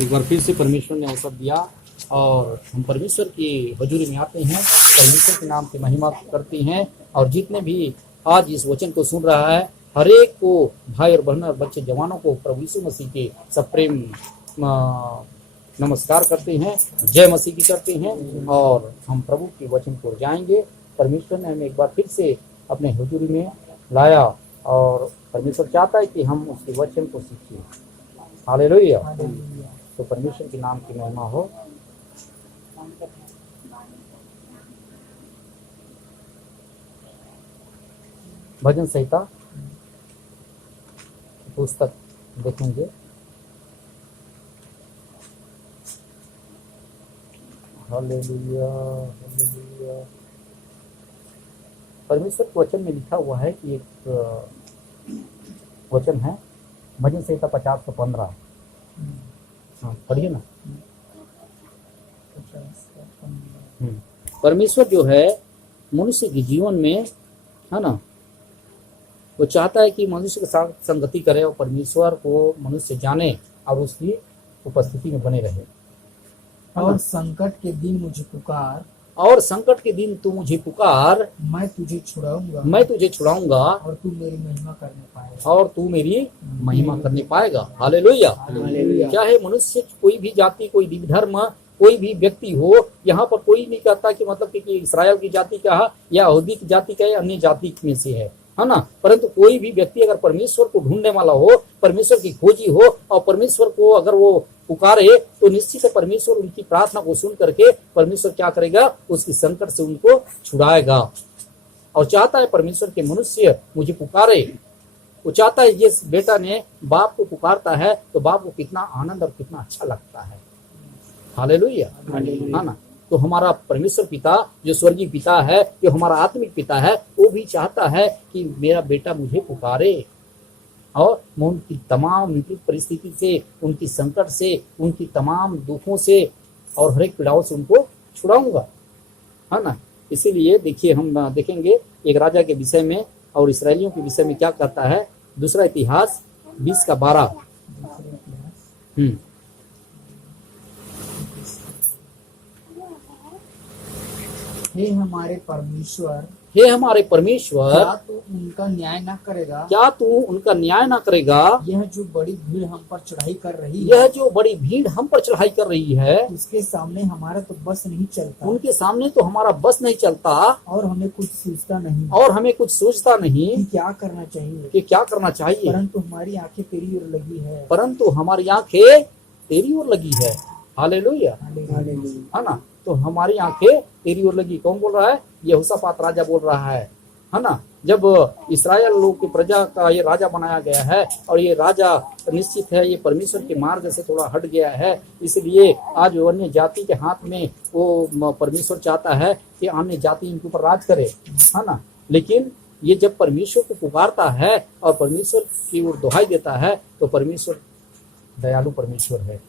एक बार फिर से परमेश्वर ने अवसर दिया और हम परमेश्वर की हजूरी में आते हैं, परमेश्वर के नाम की महिमा करते हैं। और जितने भी आज इस वचन को सुन रहा है, हर एक को, भाई और बहन और बच्चे जवानों को प्रभु यीशु मसीह के सप्रेम नमस्कार करते हैं, जय मसीह की करते हैं। और हम प्रभु के वचन को जाएंगे। परमेश्वर ने हमें एक बार फिर से अपने हजूरी में लाया और परमेश्वर चाहता है कि हम उसके वचन को सीखें। हालेलुया। तो परमेश्वर के नाम की महिमा हो। भजन संहिता पुस्तक देखेंगे। Hallelujah, hallelujah. परमेश्वर के वचन में लिखा हुआ है कि एक वचन है, भजन संहिता 50:15। हाँ, पढ़िए ना। परमेश्वर जो है मनुष्य के जीवन में, है ना, वो चाहता है कि मनुष्य के साथ संगति करे और परमेश्वर को मनुष्य जाने और उसकी उपस्थिति में बने रहे। और संकट के दिन मुझे पुकार, और संकट के दिन तू मुझे पुकार, मैं तुझे छुड़ाऊंगा, मैं तुझे छुड़ाऊंगा, और तू मेरी महिमा करने पाएगा, और तू मेरी महिमा करने पाएगा। हालेलुया। क्या है, मनुष्य कोई भी जाति, कोई भी धर्म, कोई भी व्यक्ति हो, यहाँ पर कोई नहीं कहता कि मतलब कि इस्राएल की जाति का है या यहूदी की जाति का है, अन्य जाति में से है ना। परंतु कोई भी व्यक्ति अगर परमेश्वर को ढूंढने वाला हो, परमेश्वर की खोजी हो और परमेश्वर को अगर वो पुकारे, तो निश्चित है परमेश्वर उनकी प्रार्थना को सुन करके परमेश्वर क्या करेगा, उसकी संकट से उनको छुड़ाएगा। और चाहता है परमेश्वर के मनुष्य मुझे पुकारे। वो चाहता है, जिस बेटा ने बाप को पुकारता है तो बाप को कितना आनंद और कितना अच्छा लगता है। हालेलुया, है ना। तो हमारा परमेश्वर पिता, जो स्वर्गीय पिता है, जो हमारा आत्मिक पिता है, वो भी चाहता है कि मेरा बेटा मुझे पुकारे और मैं उनकी तमाम विपरीत परिस्थिति से, उनकी संकट से, उनकी तमाम दुखों से और हर एक पीड़ाओं से उनको छुड़ाऊंगा, है ना। इसीलिए देखिए, हम देखेंगे एक राजा के विषय में और इसराइलियों के विषय में क्या कहता है। दूसरा इतिहास 20:12। हे हमारे परमेश्वर, हे हमारे परमेश्वर, क्या तू उनका न्याय न करेगा? क्या तू उनका न्याय न करेगा? यह जो बड़ी भीड़ हम पर चढ़ाई कर रही है, यह जो बड़ी भीड़ हम पर चढ़ाई कर रही है, उसके सामने हमारा तो बस नहीं चलता, उनके सामने तो हमारा बस नहीं चलता, और हमें कुछ सूझता नहीं, और हमें कुछ सोचता नहीं कि क्या करना चाहिए, कि क्या करना चाहिए। परंतु हमारी आंखें तेरी ओर लगी है, परंतु हमारी आंखें तेरी ओर लगी है। Hallelujah, hallelujah. है ना। तो हमारी आंखें तेरी ओर लगी। कौन बोल रहा है? यहोशापात राजा बोल रहा है ना। जब इस्राएल लोग की प्रजा का ये राजा बनाया गया है और ये राजा निश्चित है ये परमेश्वर के मार्ग से थोड़ा हट गया है, इसलिए आज अन्य जाति के हाथ में वो परमेश्वर चाहता है कि अन्य जाति इनके ऊपर राज करे, है ना। लेकिन ये जब परमेश्वर को पुकारता है और परमेश्वर की ओर दुहाई देता है, तो परमेश्वर दयालु परमेश्वर है,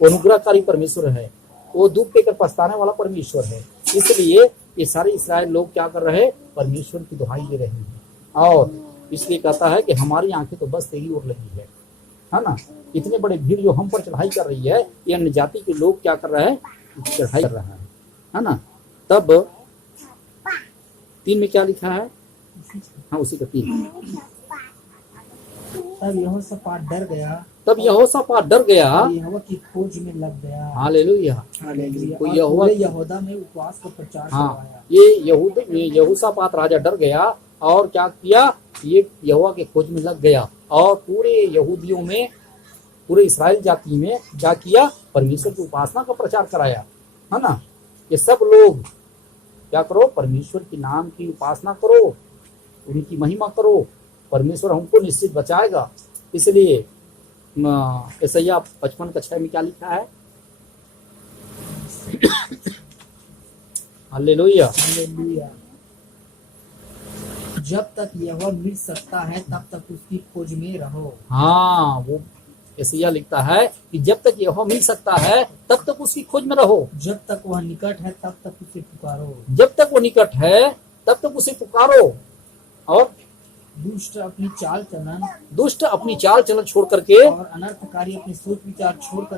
वो अनुग्रहकारी परमेश्वर है, वो दुख देकर पछताने वाला परमेश्वर है। इसलिए ये सारे इस्राएल लोग क्या कर रहे हैं? परमेश्वर की दुहाई दे रहे हैं। और इसलिए कहता है कि हमारी आंखें तो बस तेरी ओर लगी है ना। इतने बड़े भीड़ जो हम पर चढ़ाई कर रही है, ये अन्य जाति के लोग क्या कर रहे हैं? चढ़ाई कर रहा है ना। तब 3 में क्या लिखा है? हाँ, उसी का 3। तब यहोशापात डर गया, तब यहोशापात डर गया, यहोवा की खोज में लग गया। Hallelujah, hallelujah. कोई और यहूदा में उपवास का प्रचार हाँ, ये यहोशापात राजा डर गया और क्या किया? ये यहोवा के खोज में लग गया और पूरे यहूदियों में, पूरे इस्राएल जाति में क्या किया? परमेश्वर की उपासना का प्रचार कराया, है ना। ये सब लोग क्या करो? परमेश्वर के नाम की उपासना करो, उनकी महिमा करो, परमेश्वर हमको निश्चित बचाएगा। इसलिए यशायाह 55:6 में क्या लिखा है? Hallelujah, hallelujah. जब तक यहोवा मिल सकता है तब तक उसकी खोज में रहो। हाँ, वो यशायाह लिखता है कि जब तक यहोवा मिल सकता है तब तक उसकी खोज में रहो। जब तक वह निकट है तब तक उसे पुकारो। जब तक वो निकट है तब तक उसे पुकारो। और दुष्ट अपनी चाल चलन छोड़ करके और अनर्थकारी अपनी सोच विचार छोड़कर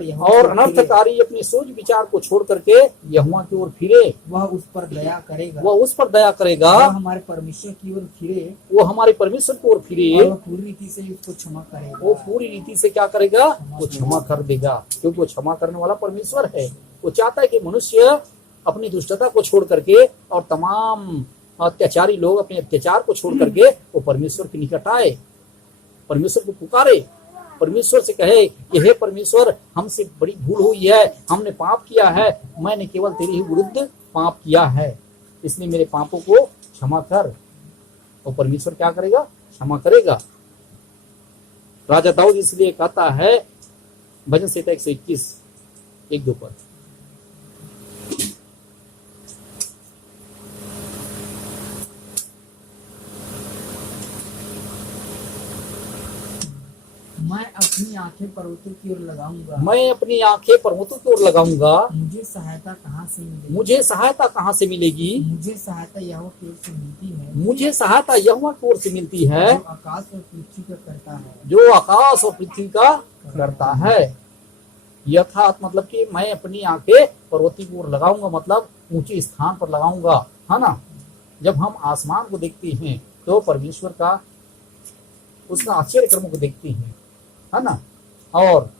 अपने सोच विचार को छोड़ करके यहोवा की ओर फिरे, वह उस पर दया करेगा। वह हमारे परमेश्वर की ओर फिरे, वो हमारे परमेश्वर की ओर फिरे, और वह पूरी रीति से उसको क्षमा करेगा। वो पूरी रीति से क्या करेगा? वो क्षमा कर देगा, क्योंकि वो क्षमा करने वाला परमेश्वर है। वो चाहता है कि मनुष्य अपनी दुष्टता को छोड़ करके और तमाम अत्याचारी लोग अपने अत्याचार को छोड़ करके वो परमेश्वर के निकट आए, परमेश्वर को पुकारे, परमेश्वर से कहे कि हे परमेश्वर, हमसे बड़ी भूल हुई है, हमने पाप किया है, मैंने केवल तेरे ही विरुद्ध पाप किया है, इसलिए मेरे पापों को क्षमा कर। और परमेश्वर क्या करेगा? क्षमा करेगा। राजा दाऊद इसलिए कहता है भजन संहिता 121 1-2 पर, मैं अपनी आंखें पर्वतों की ओर लगाऊंगा, मुझे सहायता कहाँ से मिलेगी? मुझे सहायता यहोवा की ओर से मिलती है, यहोवा की ओर से मिलती है, जो आकाश और पृथ्वी का करता है। जो आकाश और पृथ्वी का करता है। यथार्थ मतलब कि मैं अपनी आंखें पर्वती की ओर लगाऊंगा, मतलब ऊंचे स्थान पर लगाऊंगा, है ना। जब हम आसमान को देखते हैं तो परमेश्वर का उसका आश्चर्य कर्मों को देखते हैं, है ना। और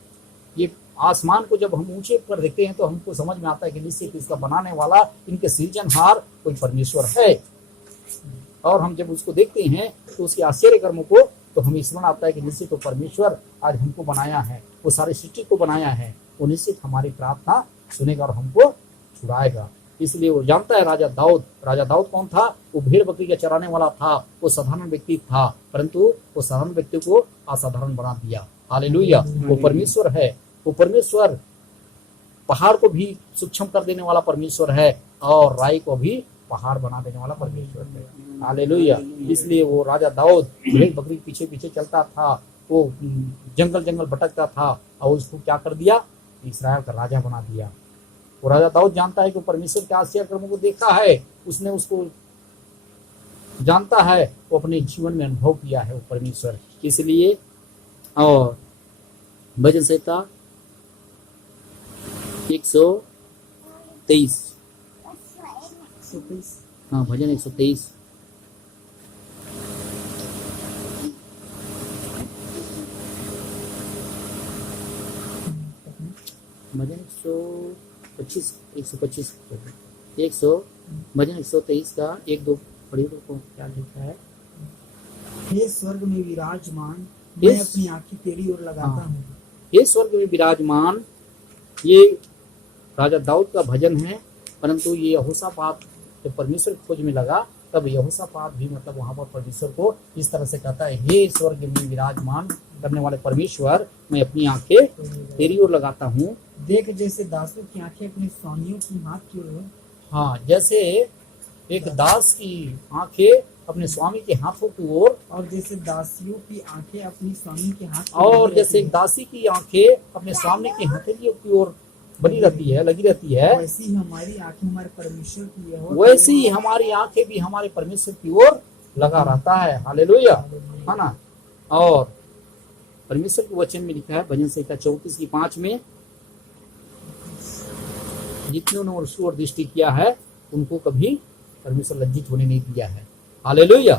ये आसमान को जब हम ऊंचे पर देखते हैं तो हमको समझ में आता है कि निश्चित इसका बनाने वाला, इनके सृजनहार कोई परमेश्वर है। और हम जब उसको देखते हैं तो उसके आश्चर्य कर्मों को, तो हमें स्मरण आता है कि निश्चित तो परमेश्वर आज हमको बनाया है, वो सारी सृष्टि को बनाया है, वो निश्चित हमारी प्रार्थना सुनेगा और हमको छुड़ाएगा। इसलिए वो जानता है राजा दाऊद कौन था? वो भेड़ बकरी का चराने वाला था, वो साधारण व्यक्ति था, परंतु वो साधारण व्यक्ति को असाधारण बना दिया। हालेलुया। वो परमेश्वर है, वो परमेश्वर पहाड़ को भी सूक्ष्म कर देने वाला परमेश्वर है और राई को भी पहाड़ बना देने वाला परमेश्वर है। हालेलुया। इसलिए वो राजा दाऊद भेड़ बकरी पीछे पीछे चलता था, वो जंगल भटकता था और उसको क्या कर दिया? इस्राएल का राजा बना दिया। वो राजा दाऊद जानता है कि परमेश्वर के आश्चर्य कर्मों को देखा है, उसने उसको जानता है, वो अपने जीवन में अनुभव किया है वो परमेश्वर। इसलिए और भजन संहिता 123, हाँ भजन 123, भजन 125 भजन 123 का 1-2 पढ़ी तो क्या लिखा है? हे स्वर्ग में विराजमान, मैं अपनी आंखें तेरी ओर लगाता हूँ। हे स्वर्ग में विराजमान, ये राजा दाऊद का भजन है, परंतु ये यहोशापात जब परमेश्वर की खोज में लगा तब यहोशापात भी मतलब वहां पर परमेश्वर को इस तरह से कहता है, हे स्वर्ग में विराजमान करने वाले परमेश्वर, मैं अपनी आंखें तेरी ओर लगाता हूँ। देख जैसे दासों की आंखें अपने स्वामियों की हाथ की ओर, हाँ जैसे एक दास की आंखें अपने स्वामी के हाथों की ओर, और जैसे दासियों की आंखें अपनी स्वामी के हाथ, और जैसे एक दासी की आंखें अपने स्वामी के हथेलियों की ओर बनी रहती है, लगी रहती है, वैसी ही हमारी आंखें हमारे परमेश्वर की है, वैसी ही हमारी आंखें भी हमारे परमेश्वर की ओर लगा रहता है। हालेलुया, है ना। और परमेश्वर के वचन में लिखा है भजन संहिता 34:5 में, जितनों ने उसकी ओर दृष्टि किया है उनको कभी परमेश्वर लज्जित होने नहीं दिया है। हालेलुया।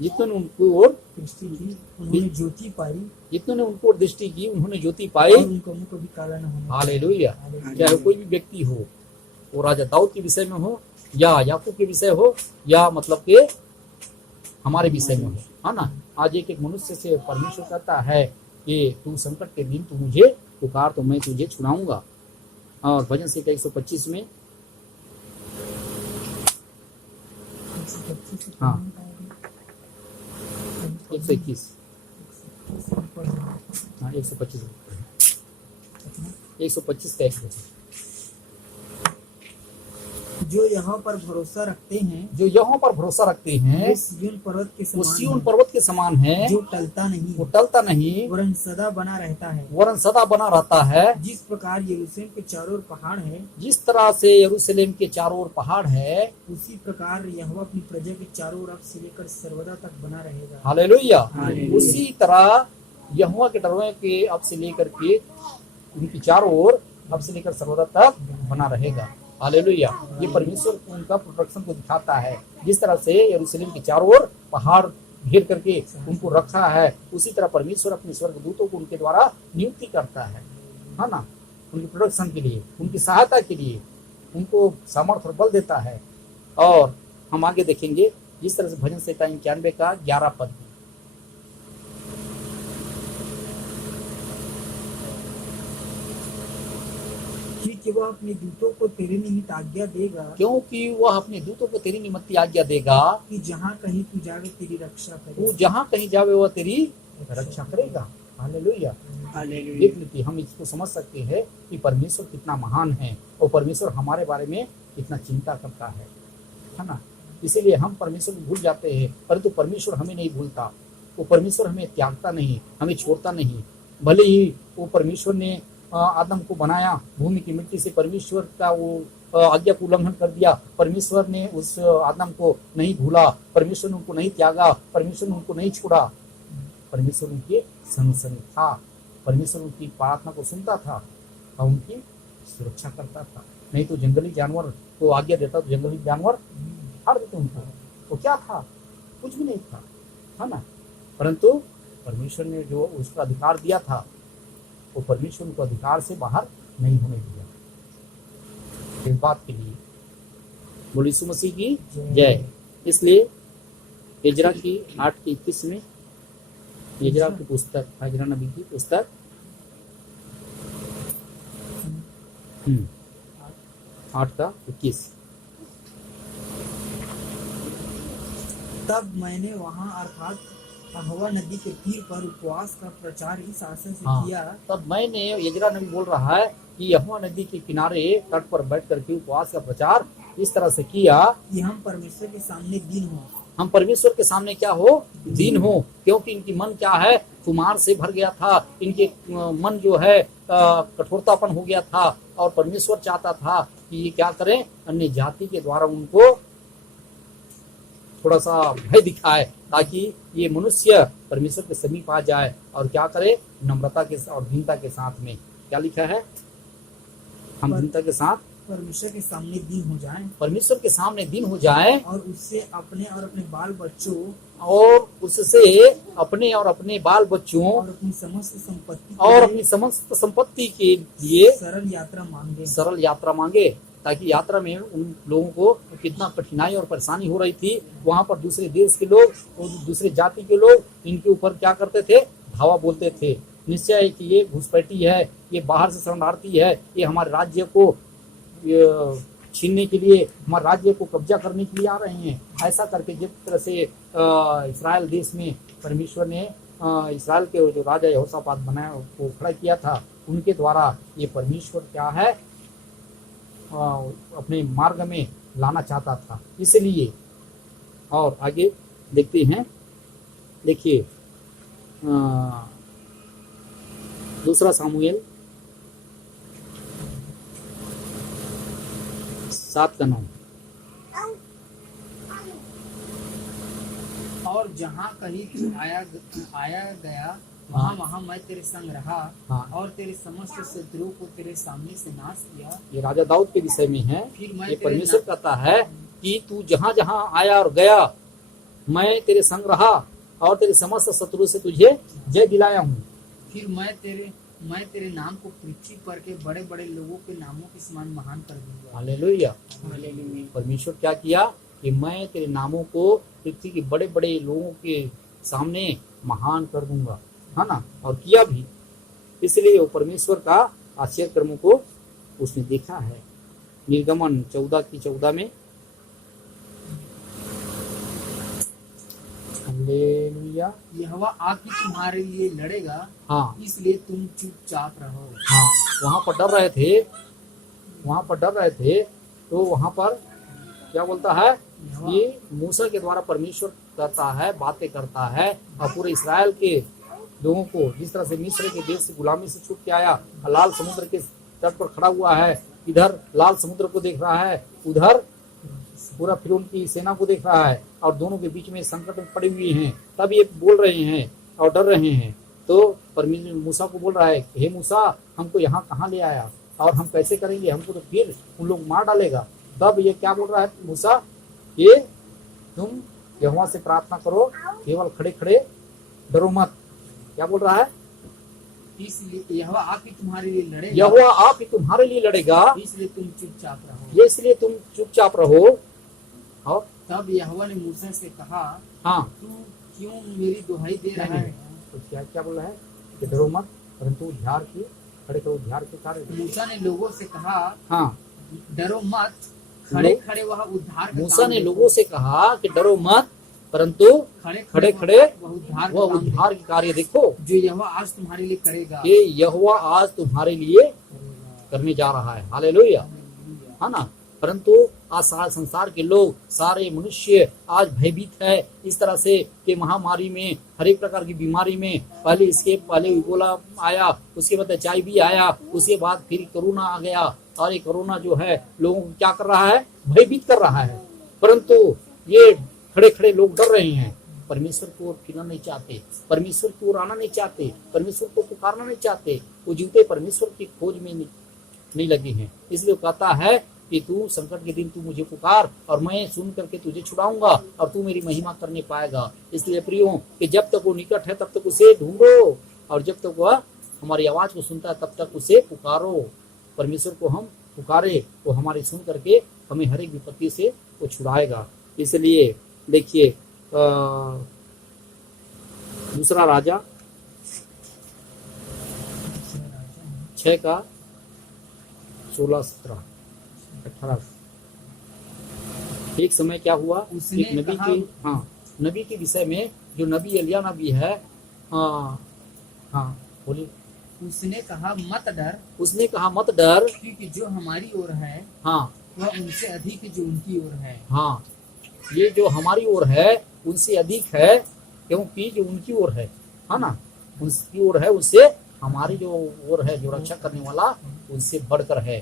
जितनों ने उनको ओर दृष्टि की उन्होंने ज्योति पाई, जितनों ने उनको दृष्टि की उन्होंने ज्योति पाई, उनका मुंह कभी काला न होना। हालेलुया। चाहे कोई भी व्यक्ति हो, वो राजा दाऊद के विषय में हो या याकूब के विषय हो या मतलब के हमारे विषय में हो, है ना। आज एक एक मनुष्य से परमेश्वर कहता है कि तू संकट के दिन तू मुझे पुकार तो मैं तुझे छुड़ाऊंगा। और भजन संहिता 125 में, हाँ 121, हाँ 125 का एक जो यहाँ पर भरोसा रखते हैं जो यहाँ पर भरोसा रखते हैं वो सिय्योन पर्वत के वो समान सिय्योन है, पर्वत के समान है, जो टलता नहीं वो टलता नहीं वरन सदा बना रहता है। वरन सदा बना रहता है। जिस प्रकार यरूशलेम के चारों ओर पहाड़ है, जिस तरह से यरूशलेम के चारों ओर पहाड़ है, उसी प्रकार यहोवा अपनी प्रजा के चारों ओर अब से लेकर सर्वदा तक बना रहेगा। हालेलुया। हालेलुया। उसी तरह यहोवा के डरवे के अब से लेकर के उनकी चारों ओर अब से लेकर सर्वदा तक बना रहेगा। हालेलुया। ये परमेश्वर उनका प्रोटेक्शन को दिखाता है। जिस तरह से यरूशलेम के चारों ओर पहाड़ घेर करके उनको रखा है, उसी तरह परमेश्वर अपने स्वर्गदूतों को उनके द्वारा नियुक्ति करता है ना, उनकी प्रोटेक्शन के लिए, उनकी सहायता के लिए, उनको सामर्थ्य और बल देता है। और हम आगे देखेंगे जिस तरह से भजन संहिता 91 का 11 पद में, क्योंकि वह अपने दूतों को तेरे निमित्त आज्ञा देगा, क्योंकि वह अपने दूतों को तेरी निमित्त आज्ञा देगा कि जहाँ कहीं तू जावे तेरी रक्षा तू करे। जहाँ कहीं जावे वह तेरी रक्षा करेगा। हालेलुया। हालेलुया। डेफिनेटली हम इसको समझ सकते हैं कि परमेश्वर कितना महान है और परमेश्वर हमारे बारे में कितना चिंता करता है ना। इसीलिए हम परमेश्वर को भूल जाते हैं, परंतु परमेश्वर हमें नहीं भूलता। वो परमेश्वर हमें त्यागता नहीं, हमें छोड़ता नहीं। भले ही वो परमेश्वर ने आदम को बनाया भूमि की मिट्टी से, परमेश्वर का वो आज्ञा को उल्लंघन कर दिया, परमेश्वर ने उस आदम को नहीं भूला, परमेश्वर ने उनको नहीं त्यागा, परमेश्वर ने उनको नहीं छोड़ा। परमेश्वर उनके संग संग था, परमेश्वर उनकी प्रार्थना को सुनता था और उनकी सुरक्षा करता था। नहीं तो जंगली जानवर को आज्ञा देता तो जंगली जानवर हार देते उनको। वो क्या था? कुछ भी नहीं था, है ना। परंतु परमेश्वर ने जो उसका अधिकार दिया था, वो परमेश्वर उनको अधिकार से बाहर नहीं होने दिया। इस बात के लिए बोलो यीशु मसीह की जय। इसलिए इजरा की 8:21 में, इजरा की पुस्तक, इजरा नबी की पुस्तक 8:21, तब मैंने वहाँ अर्थात अहवा नदी के तीर पर उपवास का प्रचार इस आशा से हाँ। किया। तब मैंने, इजरा नबी बोल रहा है कि यहोवा नदी के किनारे तट पर बैठ करके उपवास का प्रचार इस तरह से किया कि हम परमेश्वर के सामने दिन हो, हम परमेश्वर के सामने क्या हो? दीन हो। क्योंकि इनकी मन क्या है? कुमार से भर गया था। इनके मन जो है कठोरतापन हो गया था और परमेश्वर चाहता था कि ये क्या करें, अन्य जाति के द्वारा उनको थोड़ा सा भय दिखाए, ताकि ये मनुष्य परमेश्वर के समीप आ जाए और क्या करे, नम्रता के और दीनता के साथ में। क्या लिखा है? हम दीनता के साथ परमेश्वर के सामने दिन हो जाएं परमेश्वर के सामने दिन हो जाए और उससे अपने और अपने बाल बच्चों और उससे अपने और अपने बाल बच्चों और अपनी समस्त संपत्ति और अपनी समस्त संपत्ति के लिए सरल यात्रा मांगे, ताकि यात्रा में उन लोगों को कितना कठिनाई और परेशानी हो रही थी। वहां पर दूसरे देश के लोग और दूसरे जाति के लोग इनके ऊपर क्या करते थे? धावा बोलते थे। निश्चय है कि ये घुसपैठी है, ये बाहर से शरणार्थी है, ये हमारे राज्य को छीनने के लिए, हमारे राज्य को कब्जा करने के लिए आ रहे हैं। ऐसा करके जिस तरह से इस्राएल देश में परमेश्वर ने इस्राएल के जो राजा यहोशापात बनाया को खड़ा किया था, उनके द्वारा ये परमेश्वर क्या है, अपने मार्ग में लाना चाहता था। इसलिए और आगे देखते हैं, देखिए 2 सामुएल 7:9। और जहाँ कहीं तू आया गया वहाँ वहाँ मैं तेरे संग रहा हाँ। और तेरे समस्त शत्रुओं को तेरे सामने से नाश किया। ये राजा दाऊद के विषय में है। फिर मैं ये तेरे परमेश्वर कहता है कि तू जहाँ जहाँ आया और गया, मैं तेरे संग रहा और तेरे समस्त शत्रु से तुझे जय दिलाया हूँ। फिर मैं तेरे नाम को पृथ्वी पर के बड़े बड़े लोगों के नामों के समान महान कर दूंगा। हालेलुया। हालेलुया। परमेश्वर क्या किया कि मैं तेरे नामों को पृथ्वी के बड़े बड़े लोगों के सामने महान कर दूंगा, है ना। और किया भी। इसलिए वो परमेश्वर का आश्चर्य कर्मों को उसने देखा है। निर्गमन 14:14 में, हालेलुया। यहोवा आके तुम्हारे लिए लड़ेगा, हाँ इसलिए तुम चुपचाप रहो। हाँ, वहाँ पर डर रहे थे, तो वहाँ पर क्या बोलता है? ये मूसा के द्वारा परमेश्वर करता है, बातें करता है और पूरे इस्राएल के लोगों को जिस तरह से मिस्र के देश से गुलामी से छूट के आया, लाल समुद्र के तट पर खड़ा हुआ है, इधर लाल समुद्र को देख रहा है, उधर पूरा फिरौन की सेना को देख रहा है और दोनों के बीच में संकट में पड़े हुए हैं। तब ये बोल रहे हैं और डर रहे हैं। तो परमेश्वर मूसा को बोल रहा है, हे मूसा, हमको यहाँ कहाँ ले आया और हम कैसे करेंगे? हमको तो फिर उन लोग मार डालेगा। तब ये क्या बोल रहा है मूसा? ये तुम यहोवा से प्रार्थना करो, केवल खड़े खड़े डरो मत। क्या बोल रहा है? इसलिए यहोवा आप ही तुम्हारे लिए लड़ेगा, यहोवा आप ही तुम्हारे लिए लड़ेगा, इसलिए तुम चुपचाप रहो। ये इसलिए तुम चुपचाप रहो। और तब यहोवा ने मूसा से कहा, हाँ, तू क्यों मेरी दुहाई दे रहा है? तो क्या बोल रहा है कि डरो मत, परंतु उद्धार की खड़े खड़े उद्धार के कार्य। मूसा ने लोगों से कहा, हाँ, डरो मत, खड़े खड़े वह उद्धार का मूसा काम ने देखो। लोगों से कहा कि डरो मत, परंतु खड़े खड़े वह उद्धार वह का काम उद्धार के कार्य देखो देखो, जो यहोवा आज तुम्हारे लिए करेगा। ये यहोवा आज तुम्हारे लिए करने जा रहा है। हालेलुया, है ना। परंतु आज सारे संसार के लोग, सारे मनुष्य आज भयभीत है इस तरह से कि महामारी में, हर एक प्रकार की बीमारी में, पहले इबोला आया, उसके बाद HIV आया, उसके बाद फिर कोरोना आ गया और ये कोरोना जो है लोगों को क्या कर रहा है? भयभीत कर रहा है। परंतु ये खड़े खड़े लोग डर रहे हैं, परमेश्वर की ओर फिरना नहीं चाहते, परमेश्वर की ओर आना नहीं चाहते, परमेश्वर को पुकारना नहीं चाहते। वो जीवते परमेश्वर की खोज में नहीं लगे हैं। इसलिए वो कहता है कि तू संकट के दिन तू मुझे पुकार और मैं सुन करके तुझे छुड़ाऊंगा और तू मेरी महिमा करने पाएगा। इसलिए प्रियो कि जब तक वो निकट है तब तक उसे ढूंढो और जब तक वह हमारी आवाज को सुनता है तब तक उसे पुकारो। परमेश्वर को हम पुकारे वो हमारी सुन करके हमें हर एक विपत्ति से वो छुड़ाएगा। इसलिए देखिए दूसरा राजा 6:16-17-18। एक समय क्या हुआ, एक नबी के नबी के विषय में, जो नबी एलिया नबी है, बोलिए। उसने कहा मत डर, उसने कहा मत डर, क्योंकि जो हमारी ओर है हाँ वह उनसे अधिक जो उनकी ओर है। हाँ, ये जो हमारी ओर है उनसे अधिक है, क्योंकि जो उनकी ओर है ना, उनकी ओर है, उससे हमारी जो ओर है, जो रक्षा करने वाला, उनसे बढ़कर है।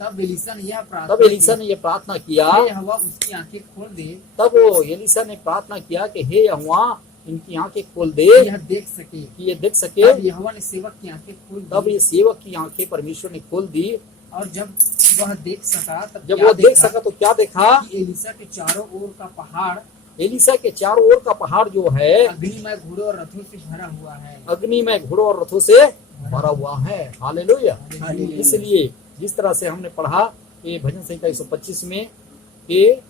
तब एलीशा ने यह प्रार्थना किया, यहोवा उसकी आंखें खोल दे। तब वो एलीशा ने प्रार्थना किया कि हे यहोवा इनकी आंखें खोल दे, यह देख सके, कि ये देख सके। तब यहोवा ने सेवक की आंखें खोल दी। तब ये सेवक की आंखें परमेश्वर ने खोल दी। और जब वह देख सका, तब जब वो देख सका तो क्या देखा? एलीशा के चारों ओर का पहाड़, एलीशा के चारों ओर का पहाड़ जो है अग्निमय घोड़ों और रथों से भरा हुआ है, अग्निमय घोड़ों और रथों से भरा हुआ है। हालेलुया। इसलिए जिस तरह से हमने पढ़ा ये भजन संहिता 125 में कि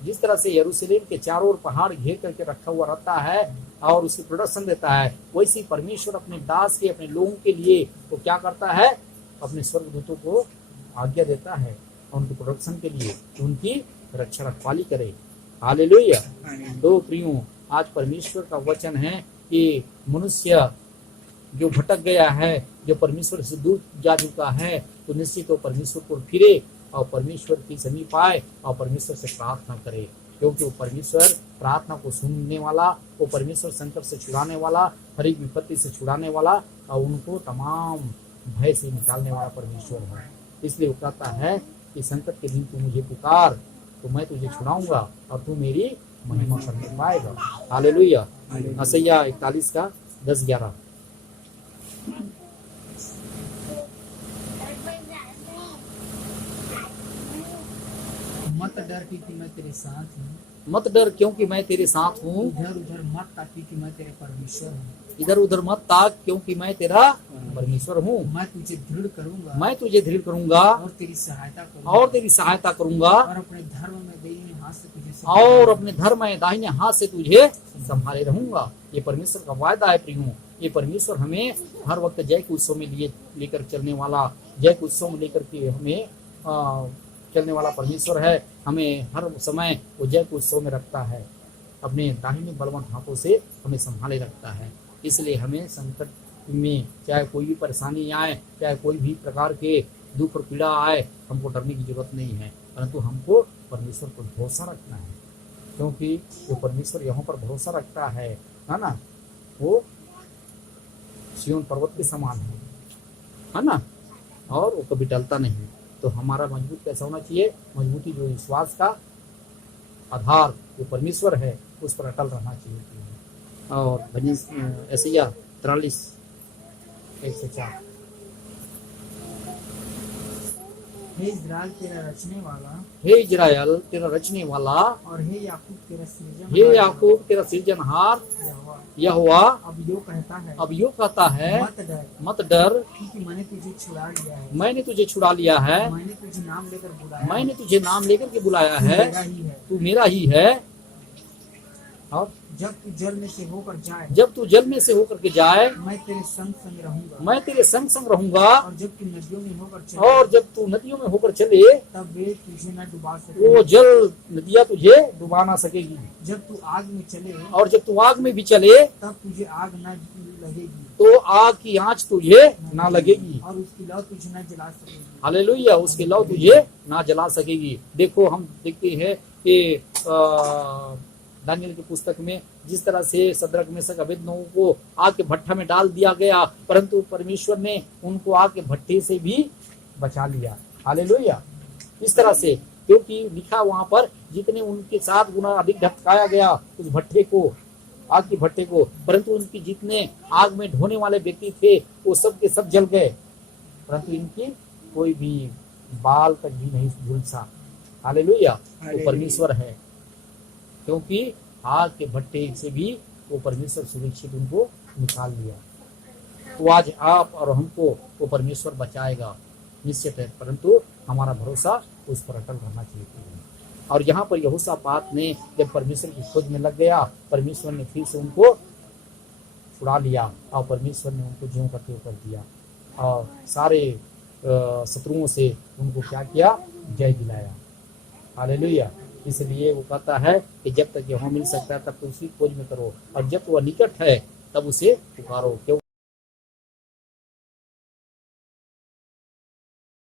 जिस तरह से यरूशलेम के चारों ओर पहाड़ घेर करके रखा हुआ रहता है और उसकी प्रोडक्शन देता है, वैसे परमेश्वर अपने दास के, अपने लोगों के लिए वो क्या करता है? अपने स्वर्गदूतों को आज्ञा देता है और उनकी प्रोडक्शन के लिए उनकी रक्षा रखवाली करे। हालेलुया। तो प्रियो, आज परमेश्वर का वचन है कि मनुष्य जो भटक गया है, जो परमेश्वर से दूर जा चुका है, तो निश्चित तो परमेश्वर को फिरे और परमेश्वर की समीप आए और परमेश्वर से प्रार्थना करे, क्योंकि वो परमेश्वर प्रार्थना को सुनने वाला, वो परमेश्वर संकट से छुड़ाने वाला, हर एक विपत्ति से छुड़ाने वाला और उनको तमाम भय से निकालने वाला परमेश्वर है। इसलिए वो कहता है कि संकट के दिन तू मुझे पुकार तो मैं तुझे छुड़ाऊंगा और तू मेरी महिमा करने पाएगा। हालेलुया। यशायाह 41:10-11। मत डर क्योंकि मैं तेरे साथ हूँ, मत डर क्योंकि मैं तेरे साथ हूँ, इधर उधर मत ताक क्योंकि मैं तेरे परमेश्वर हूँ, इधर उधर मत ताक क्योंकि मैं तेरा परमेश्वर हूँ। मैं तुझे दृढ़ करूंगा, मैं तुझे दृढ़ करूंगा और तेरी सहायता करूंगा, और तेरी सहायता करूंगा और अपने धर्म में दाहिने हाथ से तुझे तुझे संभाले रहूंगा। ये परमेश्वर का वायदा है प्रियो। ये परमेश्वर हमें हर वक्त जय के उत्सव में लेकर चलने वाला, जय के उत्सव में लेकर के हमें चलने वाला परमेश्वर है। हमें हर समय वो जय के उत्सव में रखता है, अपने दाहिने बलवंत हाथों से हमें संभाले रखता है। इसलिए हमें संकट में चाहे कोई भी परेशानी आए, चाहे कोई भी प्रकार के दुख और पीड़ा आए, हमको डरने की जरूरत नहीं है, परंतु हमको परमेश्वर पर भरोसा रखना है, क्योंकि जो परमेश्वर यहाँ पर भरोसा रखता है ना, वो सिय्योन पर्वत के समान है ना, और वो कभी टलता नहीं। तो हमारा मजबूत कैसा होना चाहिए? मजबूती जो विश्वास का आधार जो परमेश्वर है उस पर अटल रहना चाहिए। और भजन यशायाह 43:1-4। हे इज़राइल तेरा रचने वाला, हे इज़राइल तेरा रचने वाला, और हे याकूब तेरा सृजनहार, हे याकूब तेरा सृजनहार यहोवा, यहोवा अब यो कहता है, अब यो कहता है, मत डर, मत डर, क्योंकि मैंने तुझे छुड़ा लिया है, मैंने तुझे छुड़ा लिया है, मैंने तुझे नाम लेकर बुलाया, मैंने तुझे नाम लेकर के बुलाया तू है, मेरा ही है। तू मेरा ही है। और जब तू जल में से होकर जाए, जब तू जल में से होकर के जाए, मैं तेरे संग संग रहूंगा, मैं तेरे संग संग रहूंगा, और जब तू नदियों में होकर चले, और जब तू नदियों में होकर चले, तब वे तुझे न डुबा वो सकेंगे, जल नदियाँ तुझे डुबा ना सकेगी। जब तू आग में चले, और जब तू आग में भी चले, तब तुझे आग न लगेगी, तो आग की आंच तुझे ना लगेगी। और उसकी लौ तुझे न जला सकेगी। हालेलुया, उसकी लौ तुझे ना जला सकेगी। देखो हम देखते हैं कि दानियल की पुस्तक में जिस तरह से सदरक मेशक अबेदनगो को आग के भट्ठा में डाल दिया गया, परंतु परमेश्वर ने उनको आग के भट्टे से भी बचा लिया। हालेलुया, इस तरह से, क्योंकि लिखा वहां पर जितने उनके 7 गुना अधिक धटकाया गया उस भट्टे को, आग के भट्टे को, परंतु उनकी जितने आग में ढोने वाले व्यक्ति थे वो सब के सब जल गए, परंतु इनकी कोई भी बाल तक भी नहीं झुलसा। हालेलुया, वो परमेश्वर है, क्योंकि आग के भट्टे से भी वो परमेश्वर सुरक्षित उनको निकाल लिया। तो आज आप और हमको वो परमेश्वर बचाएगा निश्चित है, परंतु हमारा भरोसा उस पर अटल रहना चाहिए। और यहाँ पर यहोशापात ने जब परमेश्वर की खोज में लग गया, परमेश्वर ने फिर से उनको छुड़ा लिया और परमेश्वर ने उनको ज्यों करते कर दिया और सारे शत्रुओं से उनको क्या किया? जय दिलाया। हालेलुया, इसलिए वो कहता है कि जब तक यहोवा मिल सकता है तब तो उसकी खोज में करो, और जब वह निकट है तब उसे पुकारो। क्यों?